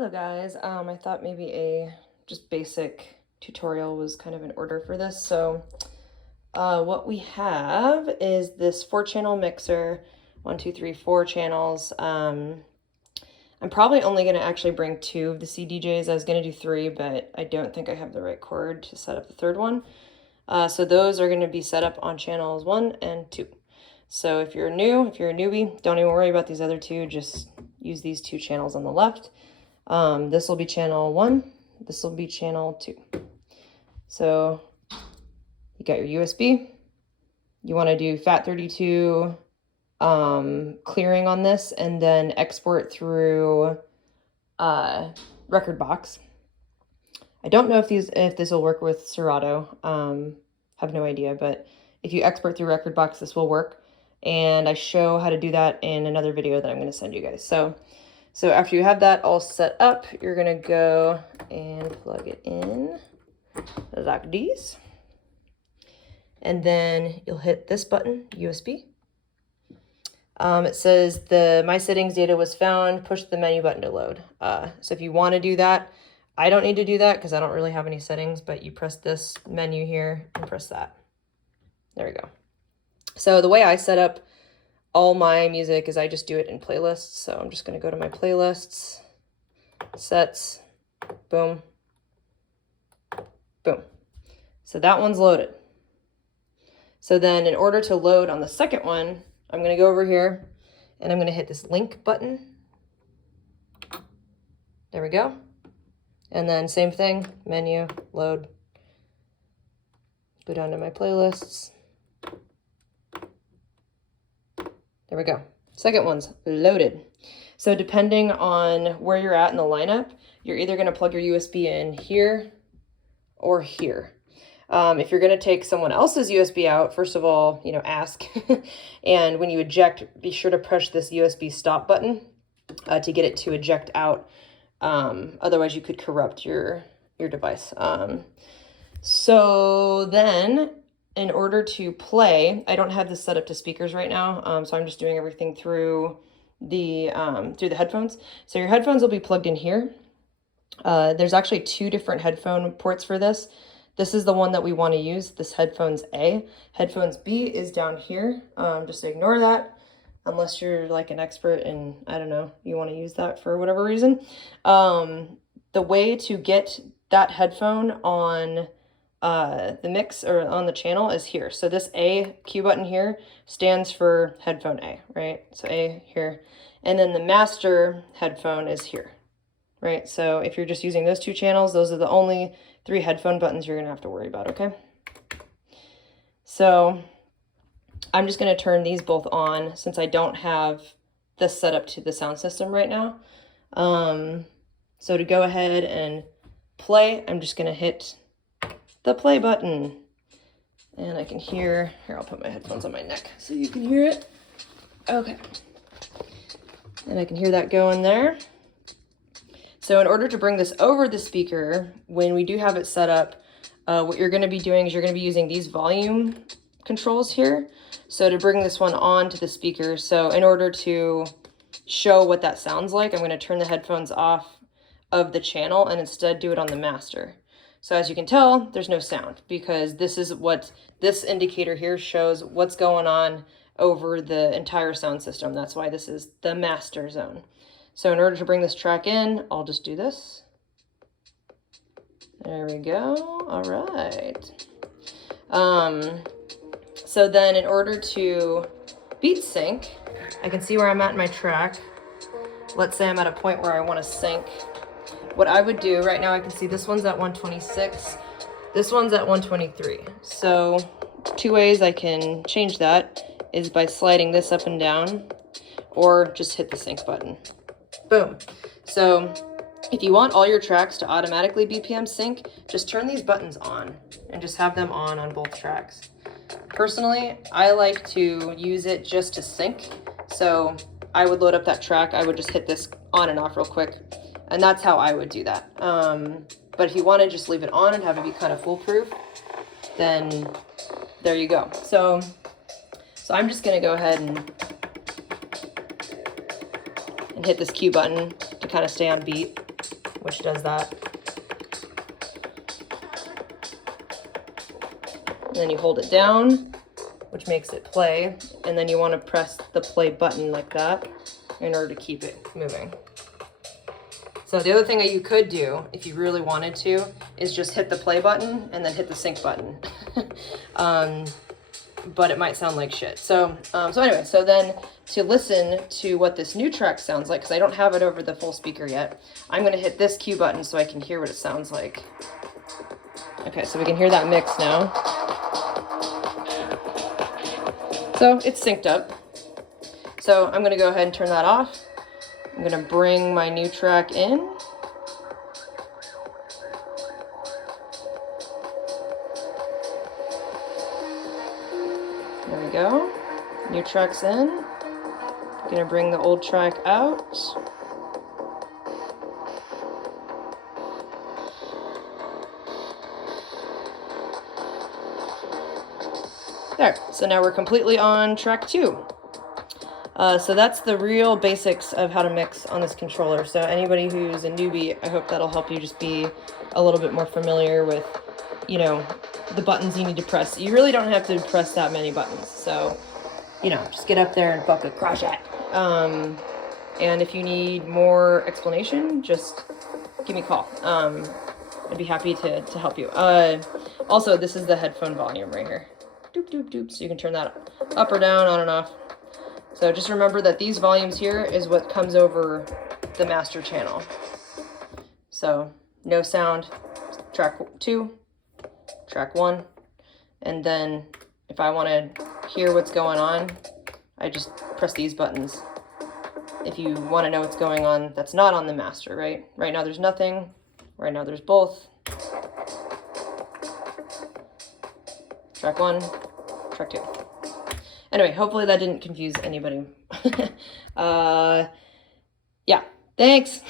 Hello guys, I thought maybe a just basic tutorial was kind of in order for this. So what we have is this 4-channel mixer, 1, 2, 3, 4 channels. I'm probably only going to actually bring 2 of the CDJs. I was going to do 3, but I don't think I have the right cord to set up the 3rd one. So those are going to be set up on channels 1 and 2. So if you're new, if you're a newbie, don't even worry about these other 2, just use these 2 channels on the left. This will be channel 1, this will be channel 2. So you got your USB, you want to do FAT32 clearing on this, and then export through record box. I don't know if this will work with Serato, have no idea, but if you export through record box, this will work. And I show how to do that in another video that I'm going to send you guys. So after you have that all set up, you're gonna go and plug it in like this. And then you'll hit this button, USB. It says the My Settings data was found, push the menu button to load. So if you wanna do that, I don't need to do that because I don't really have any settings, but you press this menu here and press that. There we go. So the way I set up all my music is I just do it in playlists. So I'm just going to go to my playlists, sets, boom, boom. So that one's loaded. So then in order to load on the second one, I'm going to go over here and I'm going to hit this link button. There we go. And then same thing, menu, load, go down to my playlists. There we go. Second one's loaded. So depending on where you're at in the lineup, you're either going to plug your USB in here or here. If you're going to take someone else's USB out, first of all, ask. And when you eject, be sure to push this USB stop button to get it to eject out. Otherwise, you could corrupt your device. So then, in order to play, I don't have this set up to speakers right now, so I'm just doing everything through the headphones. So your headphones will be plugged in here. There's actually 2 different headphone ports for this. This is the one that we want to use, this headphones A. Headphones B is down here. Just ignore that unless you're like an expert and, I don't know, you want to use that for whatever reason. The way to get that headphone on the mix or on the channel is here. So this A Q button here stands for headphone A, right? So A here. And then the master headphone is here, right? So if you're just using those 2 channels, those are the only 3 headphone buttons you're gonna have to worry about, okay? So I'm just gonna turn these both on since I don't have this set up to the sound system right now. So to go ahead and play, I'm just gonna hit the play button, and I can hear, here, I'll put my headphones on my neck so you can hear it. Okay, and I can hear that going there. So in order to bring this over the speaker, when we do have it set up, what you're going to be doing is you're going to be using these volume controls here. So to bring this one on to the speaker, so in order to show what that sounds like, I'm going to turn the headphones off of the channel and instead do it on the master. So as you can tell, there's no sound because this is what this indicator here shows what's going on over the entire sound system. That's why this is the master zone. So in order to bring this track in, I'll just do this. There we go. All right. So then in order to beat sync, I can see where I'm at in my track. Let's say I'm at a point where I want to sync. What I would do right now, I can see this one's at 126, this one's at 123. So 2 ways I can change that is by sliding this up and down or just hit the sync button. Boom. So if you want all your tracks to automatically BPM sync, just turn these buttons on and just have them on both tracks. Personally, I like to use it just to sync. So I would load up that track, I would just hit this on and off real quick. And that's how I would do that. But if you want to just leave it on and have it be kind of foolproof, then there you go. So I'm just going to go ahead and hit this Q button to kind of stay on beat. which does that. And then you hold it down, which makes it play, and then you want to press the play button like that in order to keep it moving. So the other thing that you could do, if you really wanted to, is just hit the play button and then hit the sync button. But it might sound like shit. So anyway, so then to listen to what this new track sounds like, because I don't have it over the full speaker yet, I'm going to hit this cue button so I can hear what it sounds like. Okay, so we can hear that mix now. So it's synced up. So I'm going to go ahead and turn that off. I'm going to bring my new track in. There we go. New track's in. I'm gonna bring the old track out. There, so now we're completely on track 2. So that's the real basics of how to mix on this controller. So anybody who's a newbie, I hope that'll help you just be a little bit more familiar with, you know, the buttons you need to press. You really don't have to press that many buttons. So, you know, just get up there and fucking crush it. And if you need more explanation, just give me a call. I'd be happy to help you. Also, this is the headphone volume right here. Doop, doop, doop. So you can turn that up or down, on and off. So just remember that these volumes here is what comes over the master channel. So no sound, track 2, track 1. And then if I want to hear what's going on, I just press these buttons. If you want to know what's going on, that's not on the master, right? Right now there's nothing. Right now there's both. Track 1, track 2. Anyway, hopefully that didn't confuse anybody. Yeah, thanks.